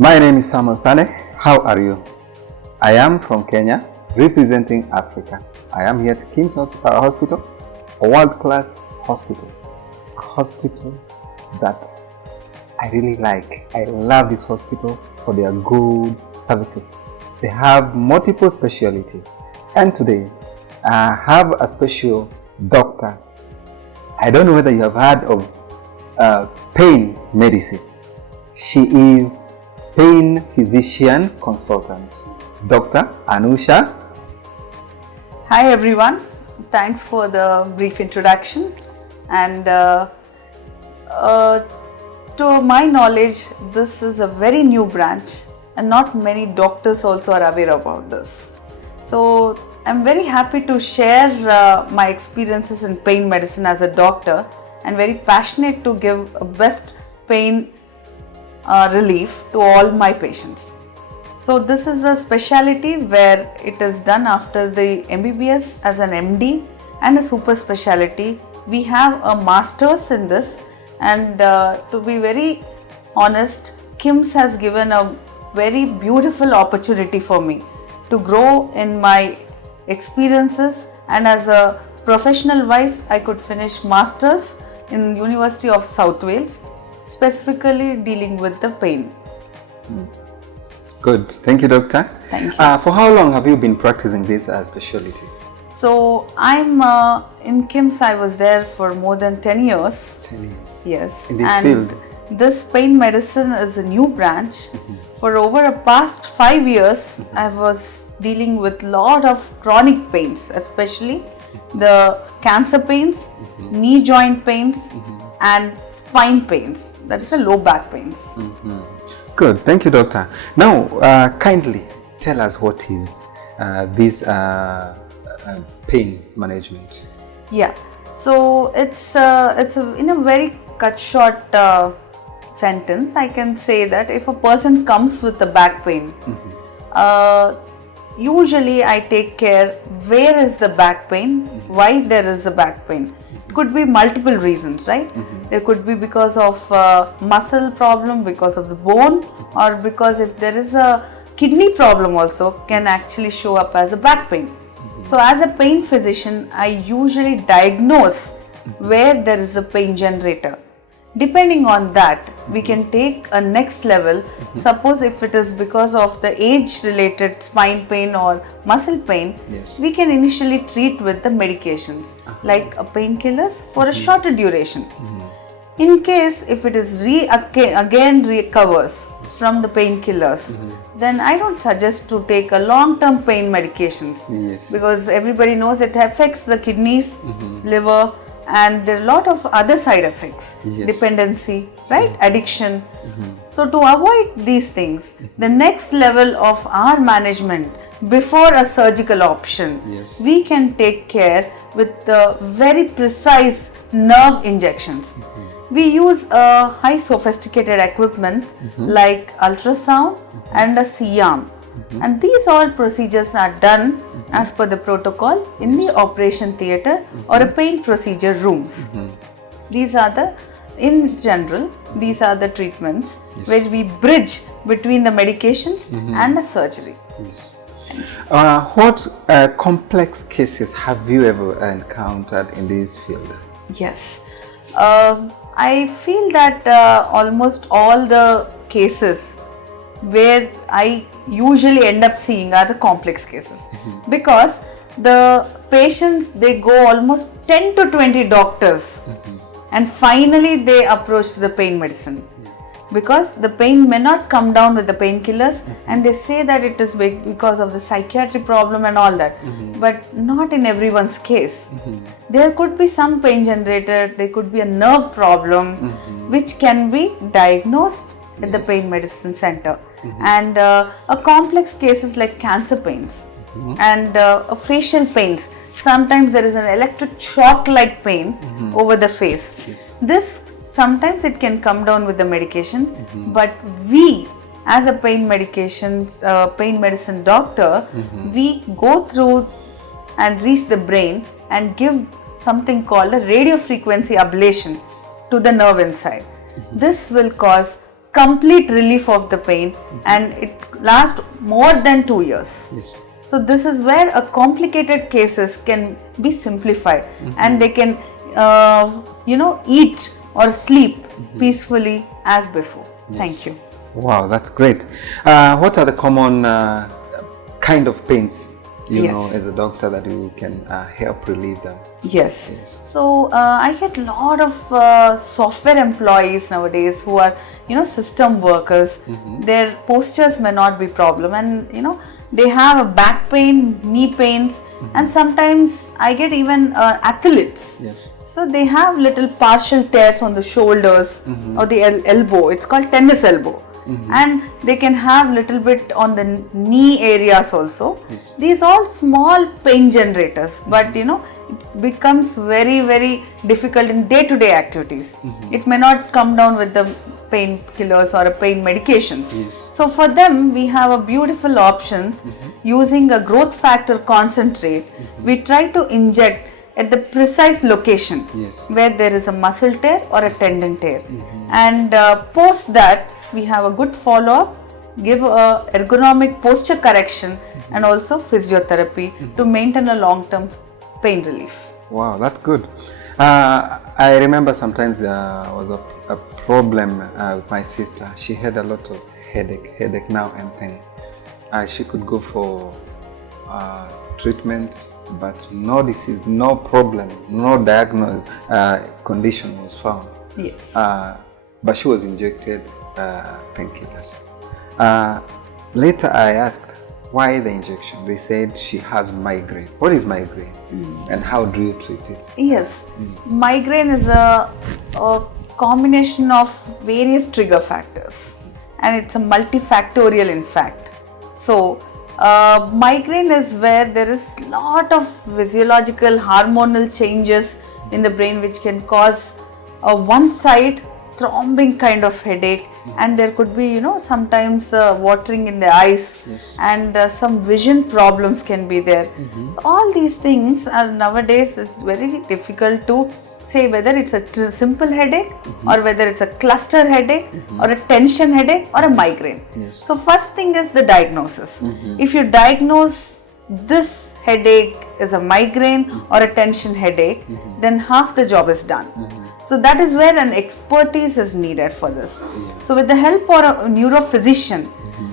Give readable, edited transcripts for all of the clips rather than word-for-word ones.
My name is Samuel Sane. How are you? I am from Kenya, representing Africa. I am here at KIMS Hospital, a world-class hospital. A hospital that I really like. I love this hospital for their good services. They have multiple specialty. And today, I have a special doctor. I don't know whether you have heard of pain medicine. She is pain physician consultant, Dr. Anusha. Hi everyone, thanks for the brief introduction, and to my knowledge this is a very new branch and not many doctors also are aware about this. So I'm very happy to share my experiences in pain medicine as a doctor and very passionate to give a best pain relief to all my patients. So this is a specialty where it is done after the MBBS as an MD and a super specialty. We have a master's in this, and to be very honest, KIMS has given a very beautiful opportunity for me to grow in my experiences, and as a professional wise I could finish master's in University of South Wales, specifically dealing with the pain. Good. Thank you, doctor. Thank you. For how long have you been practicing this specialty? So I'm in KIMS. I was there for more than 10 years. 10 years. Yes. In this field. This pain medicine is a new branch. For over the past 5 years, I was dealing with lot of chronic pains, especially the cancer pains, knee joint pains, and spine pains. That is the low back pains. Good. Thank you, doctor. Now, kindly tell us what is this pain management. Yeah. So it's in a very cut short sentence, I can say that if a person comes with the back pain, usually I take care where is the back pain, why there is the back pain. It could be multiple reasons, right? There could be because of muscle problem, because of the bone, or because if there is a kidney problem also can actually show up as a back pain. So as a pain physician, I usually diagnose where there is a pain generator. Depending on that, we can take a next level. Suppose if it is because of the age related spine pain or muscle pain, we can initially treat with the medications like painkillers for a shorter duration. In case if it is again recovers from the painkillers, then I don't suggest to take a long-term pain medications, because everybody knows it affects the kidneys, liver, and there are a lot of other side effects, dependency, right, addiction. So to avoid these things, the next level of our management before a surgical option, we can take care with very precise nerve injections. We use high sophisticated equipments like ultrasound and a C-arm, and these all procedures are done as per the protocol in the operation theatre or a pain procedure rooms. These are in general, these are the treatments where we bridge between the medications and the surgery. What complex cases have you ever encountered in this field? Yes. I feel that almost all the cases where I usually end up seeing are the complex cases, because the patients, they go almost 10 to 20 doctors and finally they approach the pain medicine, because the pain may not come down with the painkillers, and they say that it is because of the psychiatric problem and all that, but not in everyone's case. There could be some pain generator, there could be a nerve problem which can be diagnosed at the pain medicine center. And a complex cases like cancer pains and facial pains. Sometimes there is an electric shock like pain over the face. This sometimes it can come down with the medication, but we as a pain medicine doctor, we go through and reach the brain and give something called a radio frequency ablation to the nerve inside. This will cause complete relief of the pain, and it lasts more than 2 years. Yes. So this is where a complicated cases can be simplified, and they can eat or sleep peacefully as before. Yes. Thank you. Wow, that's great. What are the common kind of pains, Yes. as a doctor, that you can help relieve them? Yes. Yes. So I get a lot of software employees nowadays who are, system workers. Their postures may not be problem, and they have a back pain, knee pains, and sometimes I get even athletes. Yes. So they have little partial tears on the shoulders or the elbow. It's called tennis elbow. And they can have little bit on the knee areas also. Yes. These all small pain generators, but it becomes very, very difficult in day-to-day activities. It may not come down with the painkillers or pain medications. Yes. So for them, we have a beautiful options using a growth factor concentrate. We try to inject at the precise location Yes. where there is a muscle tear or a tendon tear, and post that we have a good follow-up, give a ergonomic posture correction, and also physiotherapy to maintain a long-term pain relief. Wow, that's good. I remember sometimes there was a problem with my sister. She had a lot of headache now and then. She could go for treatment, but no disease, no problem, no diagnosed condition was found. Yes. But she was injected painkillers. Later I asked, why the injection? They said she has migraine. What is migraine? And how do you treat it? Yes, migraine is a combination of various trigger factors, and it's a multifactorial in fact. So migraine is where there is lot of physiological hormonal changes in the brain which can cause a one side throbbing kind of headache, and there could be sometimes watering in the eyes. Yes. And some vision problems can be there. So all these things are nowadays is very difficult to say whether it's a simple headache or whether it's a cluster headache or a tension headache or a migraine. Yes. So first thing is the diagnosis. If you diagnose this headache is a migraine or a tension headache, then half the job is done. So that is where an expertise is needed for this. So with the help of a neurophysician,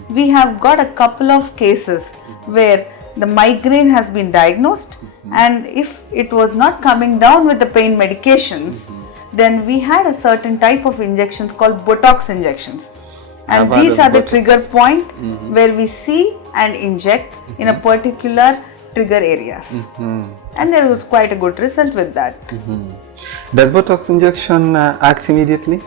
we have got a couple of cases where the migraine has been diagnosed, and if it was not coming down with the pain medications, then we had a certain type of injections called Botox injections. And these are the trigger point where we see and inject in a particular trigger areas. And there was quite a good result with that. Does Botox injection act immediately?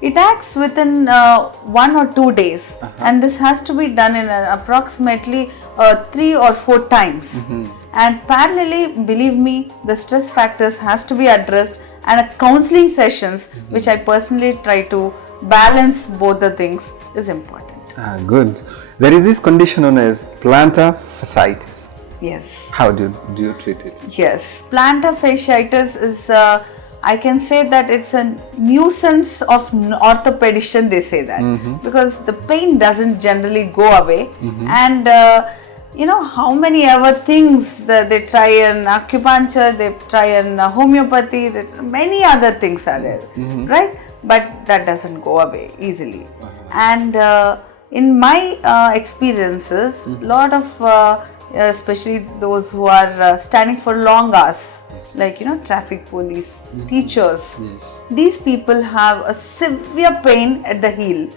It acts within 1 or 2 days, and this has to be done in approximately 3 or 4 times. And parallelly, believe me, the stress factors has to be addressed, and a counseling sessions, which I personally try to balance both the things, is important. Good. There is this condition known as plantar fasciitis. Yes. How do you treat it? Yes. Plantar fasciitis is, I can say that it's a nuisance of orthopedician, they say that. Because the pain doesn't generally go away. And how many other things that they try in acupuncture, they try in homeopathy, many other things are there, right? But that doesn't go away easily. And in my experiences, lot of especially those who are standing for long hours, like traffic police, teachers, these people have a severe pain at the heel.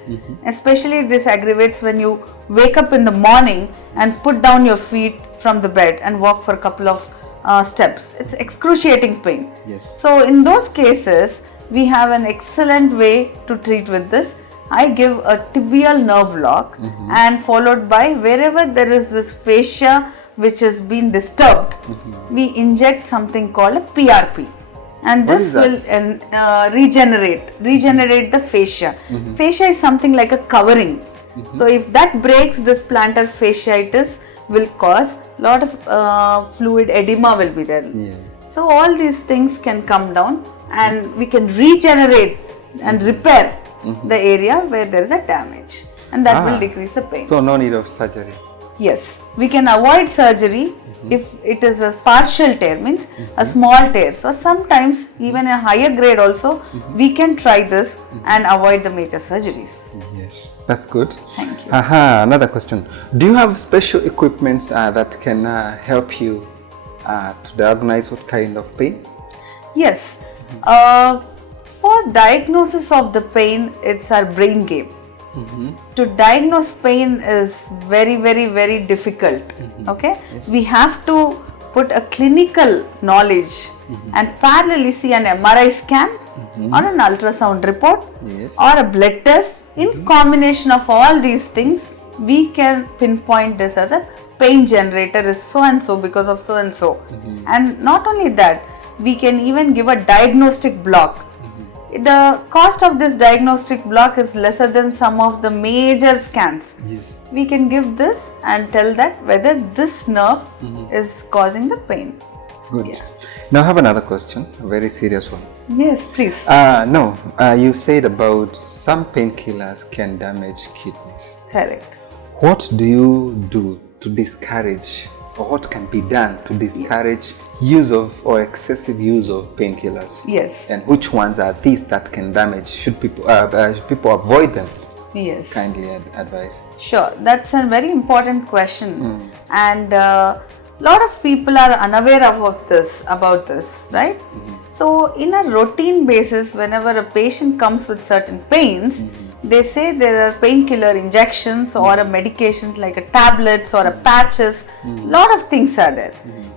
Especially this aggravates when you wake up in the morning and put down your feet from the bed and walk for a couple of steps. It's excruciating pain. So in those cases, we have an excellent way to treat with this. I give a tibial nerve lock and followed by wherever there is this fascia which has been disturbed, we inject something called a PRP, and this will regenerate the fascia. Fascia is something like a covering. So if that breaks, this plantar fasciitis will cause lot of fluid edema will be there. So all these things can come down, and we can regenerate and repair the area where there is a damage, and that will decrease the pain. So no need of surgery. Yes, we can avoid surgery if it is a partial tear, means a small tear. So sometimes even a higher grade also we can try this and avoid the major surgeries. Yes, that's good. Thank you. Another question. Do you have special equipments that can help you to diagnose what kind of pain? Yes. For diagnosis of the pain, it's our brain game. To diagnose pain is very difficult. Okay, we have to put a clinical knowledge and parallelly see an MRI scan or an ultrasound report or a blood test. In combination of all these things, we can pinpoint this as a pain generator is so and so because of so and so. And not only that, we can even give a diagnostic block. The cost of this diagnostic block is lesser than some of the major scans. We can give this and tell that whether this nerve is causing the pain. Good. Now I have another question, a very serious one. Yes, please. You said about some painkillers can damage kidneys. Correct. What do you do to discourage, or what can be done to discourage use of or excessive use of painkillers? Yes. And which ones are these that can damage? Should people avoid them? Yes. Kindly advise. Sure, that's a very important question, and lot of people are unaware about this, right? So in a routine basis, whenever a patient comes with certain pains, they say there are painkiller injections or a medications like a tablets or a patches. Lot of things are there.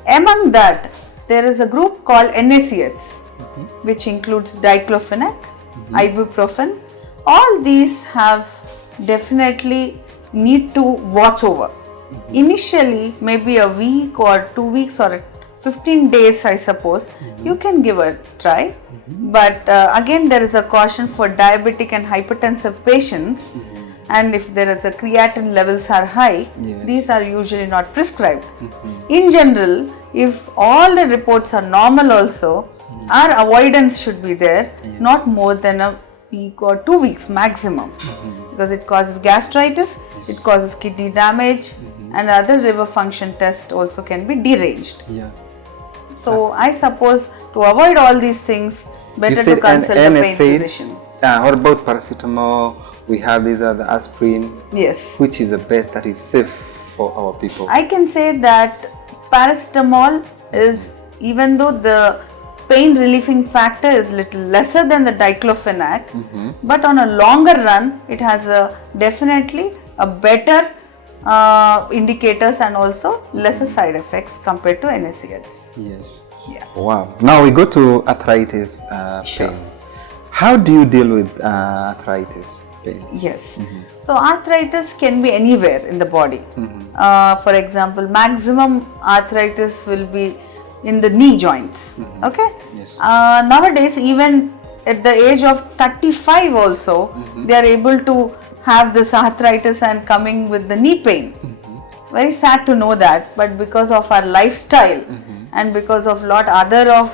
Among that, there is a group called NSAIDs, which includes diclofenac, ibuprofen. All these have definitely need to watch over. Initially, maybe a week or 2 weeks or 15 days, I suppose, you can give a try. But again, there is a caution for diabetic and hypertensive patients. And if there is a creatinine levels are high, these are usually not prescribed. In general, if all the reports are normal also, our avoidance should be there, not more than a week or 2 weeks maximum, because it causes gastritis, it causes kidney damage, and other liver function tests also can be deranged. So I suppose to avoid all these things, better to consult a pain physician. What about paracetamol? We have these other aspirin. Yes. Which is the best that is safe for our people? I can say that paracetamol is, even though the pain relieving factor is little lesser than the diclofenac, but on a longer run, it has definitely a better indicators and also lesser side effects compared to NSAIDs. Yes. Yeah. Wow. Now we go to arthritis pain. How do you deal with arthritis pain? Yes. So arthritis can be anywhere in the body. For example, maximum arthritis will be in the knee joints. Okay. Yes. Nowadays, even at the age of 35 also, they are able to have this arthritis and coming with the knee pain. Very sad to know that, but because of our lifestyle and because of lot other of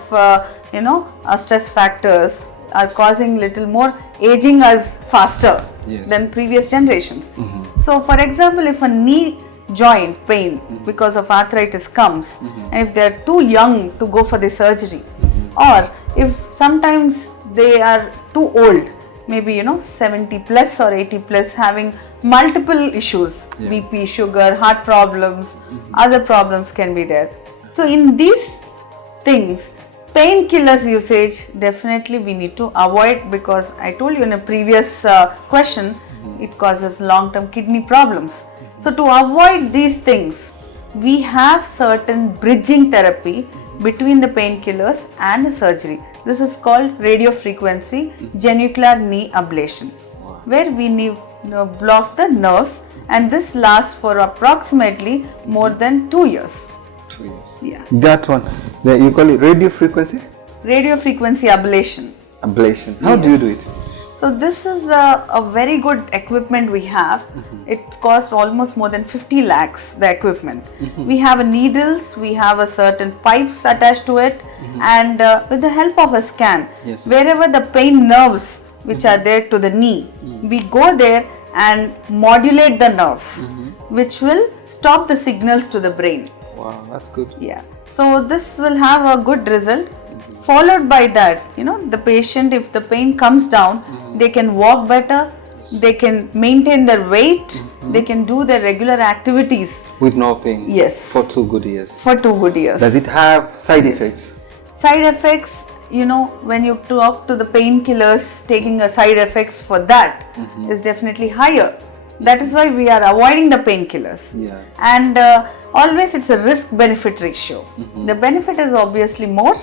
stress factors are causing little more aging us faster than previous generations. So for example, if a knee joint pain because of arthritis comes, and if they are too young to go for the surgery, or if sometimes they are too old, maybe 70 plus or 80 plus, having multiple issues, BP, sugar, heart problems, other problems can be there. So in these things, painkillers usage definitely we need to avoid, because I told you in a previous question, it causes long-term kidney problems. So to avoid these things, we have certain bridging therapy between the painkillers and the surgery. This is called radiofrequency genicular knee ablation, where we block the nerves, and this lasts for approximately more than 2 years. 2 years. Yeah. That one, you call it radiofrequency? Radiofrequency ablation. Ablation. How do you do it? So this is a very good equipment we have. It costs almost more than 50 lakhs, the equipment. We have needles, we have a certain pipes attached to it, and with the help of a scan, wherever the pain nerves which are there to the knee. We go there and modulate the nerves, which will stop the signals to the brain. Wow, that's good. Yeah. So this will have a good result. Followed by that, the patient, if the pain comes down, they can walk better, they can maintain their weight, they can do their regular activities. With no pain? Yes. For 2 good years? For 2 good years. Does it have side effects? Side effects, when you talk to the painkillers, taking a side effects for that is definitely higher. That is why we are avoiding the painkillers. Yeah. And always it's a risk-benefit ratio. The benefit is obviously more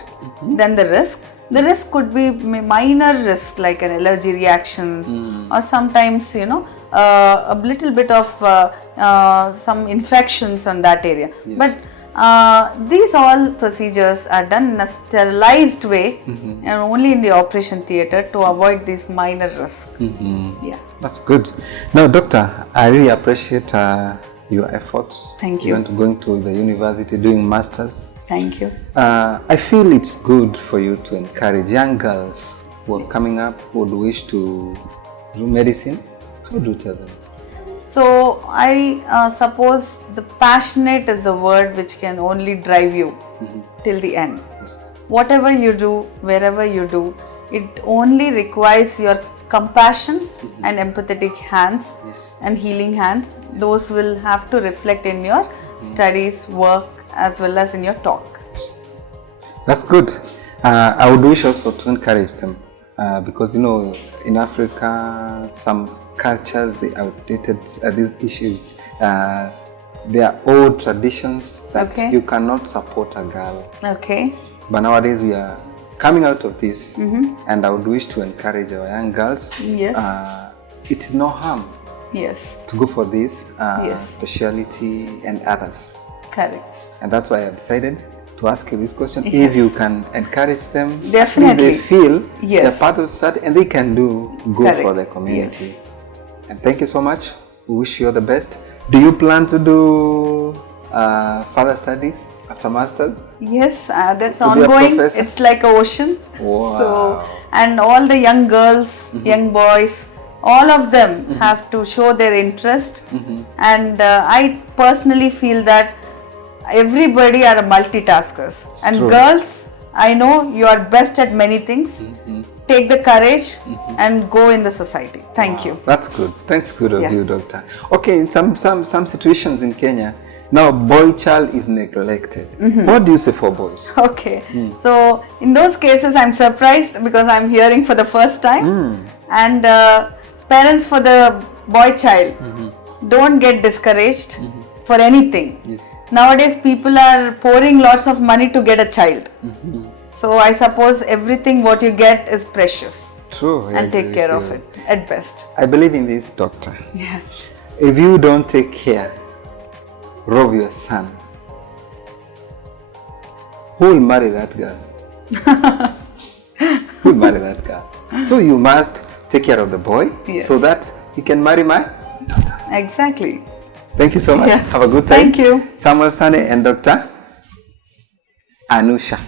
than the risk. The risk could be minor risk like an allergy reactions or sometimes a little bit of some infections on that area. Yes. But these all procedures are done in a sterilized way and only in the operation theatre to avoid these minor risks. Yeah. That's good. Now, doctor, I really appreciate your efforts. Thank you. Even going to the university, doing masters. Thank you. I feel it's good for you to encourage young girls who are coming up, who would wish to do medicine. How do you tell them? So I suppose the passionate is the word which can only drive you till the end. Yes. Whatever you do, wherever you do, it only requires your compassion and empathetic hands and healing hands. Those will have to reflect in your studies, work, as well as in your talk. That's good. I would wish also to encourage them because in Africa some cultures, they outdated these issues. There are old traditions that you cannot support a girl. Okay. But nowadays we are coming out of this, and I would wish to encourage our young girls. Yes. It is no harm. Yes. To go for this speciality and others. Correct. And that's why I decided to ask you this question. Yes. If you can encourage them, definitely they feel they're part of society and they can do good for the community. Yes. And thank you so much. We wish you all the best. Do you plan to do further studies after masters? Yes, that's ongoing. It's like an ocean. Wow. So, and all the young girls, young boys, all of them have to show their interest. And I personally feel that everybody are multitaskers. And girls, I know you are best at many things. Take the courage and go in the society. Thank you. That's good. Thanks good of you, doctor. Okay, in some situations in Kenya, now boy child is neglected. What do you say for boys? Okay. So in those cases, I'm surprised because I'm hearing for the first time. And parents for the boy child, don't get discouraged for anything. Yes. Nowadays, people are pouring lots of money to get a child. So I suppose everything what you get is precious. True. And take care of it at best. I believe in this, doctor. Yeah. If you don't take care of your son, who will marry that girl? Who will marry that girl? So you must take care of the boy so that he can marry my daughter. Exactly. Thank you so much. Have a good time. Thank you. Samuel Sane and Dr. Anusha.